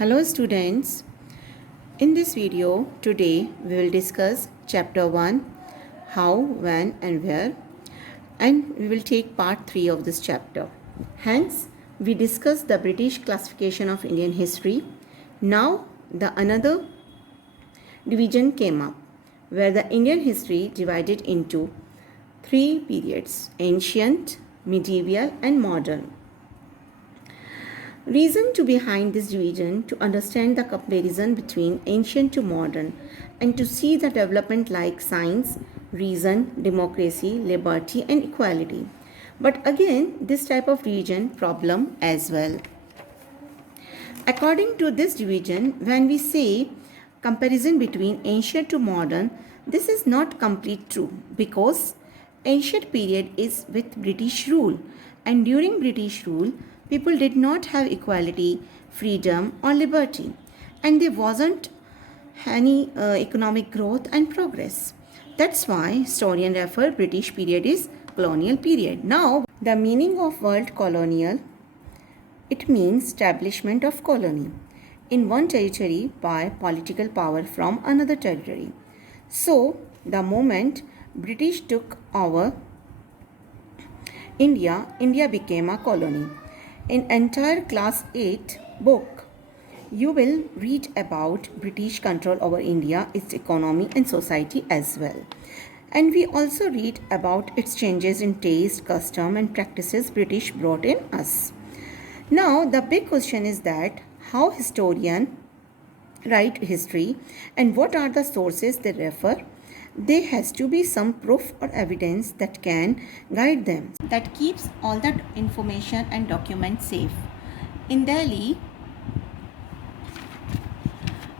Hello students, in this video today we will discuss chapter 1 how, when and where, and we will take part 3 of this chapter. Hence we discussed the British classification of Indian history. Now the another division came up where the Indian history divided into 3 periods: ancient, medieval and modern. Reason to behind this division to understand the comparison between ancient to modern and to see the development like science, reason, democracy, liberty and equality. But again, this type of division problem as well. According to this division, when we say comparison between ancient to modern, this is not complete true because ancient period is with British rule, and during British rule people did not have equality, freedom or liberty, and there wasn't any economic growth and progress. That's why historians refer British period is colonial period. Now the meaning of word colonial, it means establishment of colony in one territory by political power from another territory. So the moment British took over India became a colony. In entire class 8 book, you will read about British control over India, its economy and society as well. And we also read about its changes in taste, custom and practices British brought in us. Now the big question is that how historians write history and what are the sources they refer. There has to be some proof or evidence that can guide them, that keeps all that information and documents safe. In Delhi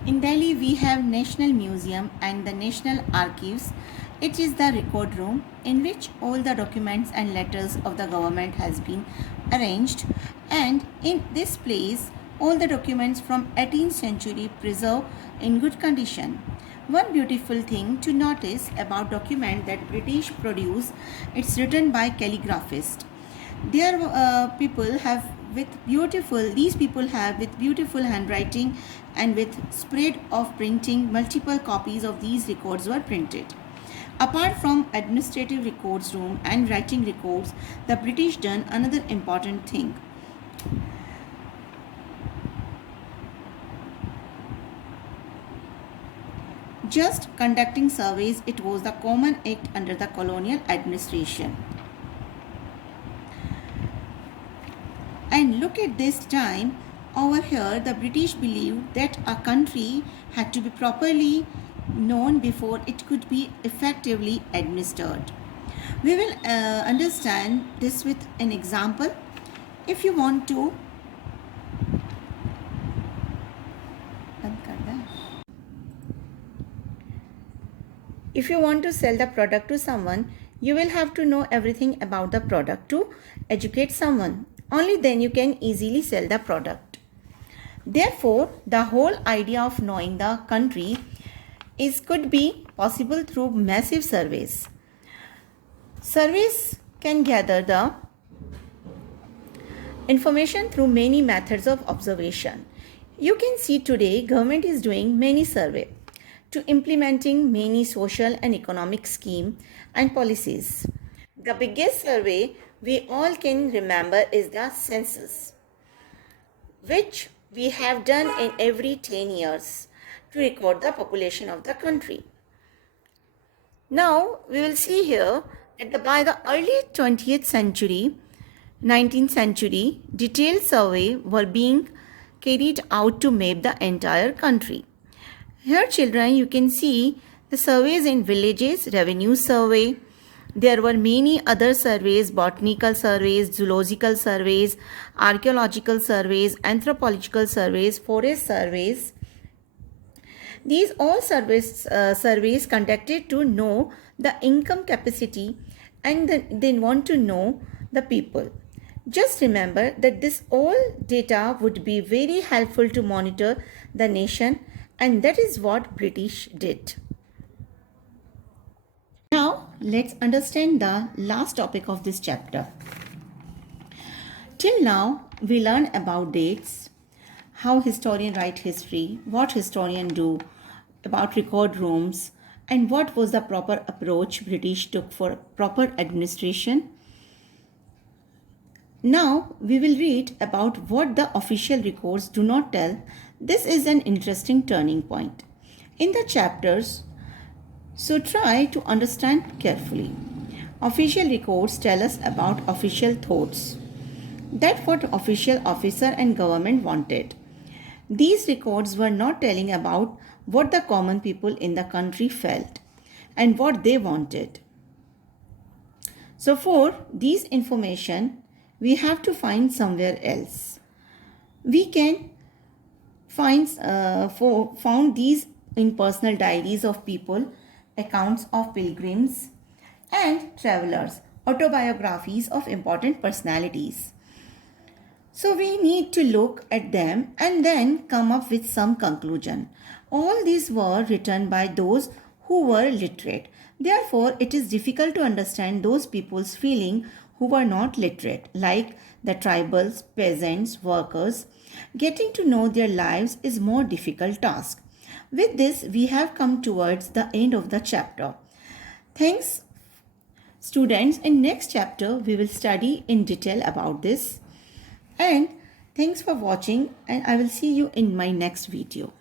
we have National Museum and the National Archives. It is the record room in which all the documents and letters of the government has been arranged, and in this place all the documents from 18th century preserved in good condition. One beautiful thing to notice about document that British produce, it's written by calligraphists. These people have with beautiful handwriting and with spread of printing, multiple copies of these records were printed. Apart from administrative records room and writing records, the British done another important thing. Just conducting surveys, it was the common act under the colonial administration. And look at this time, over here the British believed that a country had to be properly known before it could be effectively administered. We will understand this with an example. If you want to sell the product to someone, you will have to know everything about the product to educate someone. Only then you can easily sell the product. Therefore, the whole idea of knowing the country could be possible through massive surveys. Surveys can gather the information through many methods of observation. You can see today government is doing many surveys to implementing many social and economic scheme and policies. The biggest survey we all can remember is the census, which we have done in every 10 years to record the population of the country. Now we will see here that by the early 20th century, 19th century, detailed survey were being carried out to map the entire country. Here children, you can see the surveys in villages, revenue survey. There were many other surveys, botanical surveys, zoological surveys, archaeological surveys, anthropological surveys, forest surveys. These all surveys conducted to know the income capacity, and they want to know the people. Just remember that this all data would be very helpful to monitor the nation, and that is what British did. Now let's understand the last topic of this chapter. Till now we learned about dates, how historian write history, what historian do about record rooms, and what was the proper approach British took for proper administration. Now we will read about what the official records do not tell. This is an interesting turning point in the chapters, so try to understand carefully. Official records tell us about official thoughts. That what official officer and government wanted. These records were not telling about what the common people in the country felt and what they wanted. So for these information, we have to find somewhere else. We can found these in personal diaries of people, accounts of pilgrims and travelers, autobiographies of important personalities. So we need to look at them and then come up with some conclusion. All these were written by those who were literate. Therefore, it is difficult to understand those people's feeling who were not literate, like the tribals, peasants, workers. Getting to know their lives is more difficult task. With this, we have come towards the end of the chapter. Thanks, students. In next chapter, we will study in detail about this. And thanks for watching, and I will see you in my next video.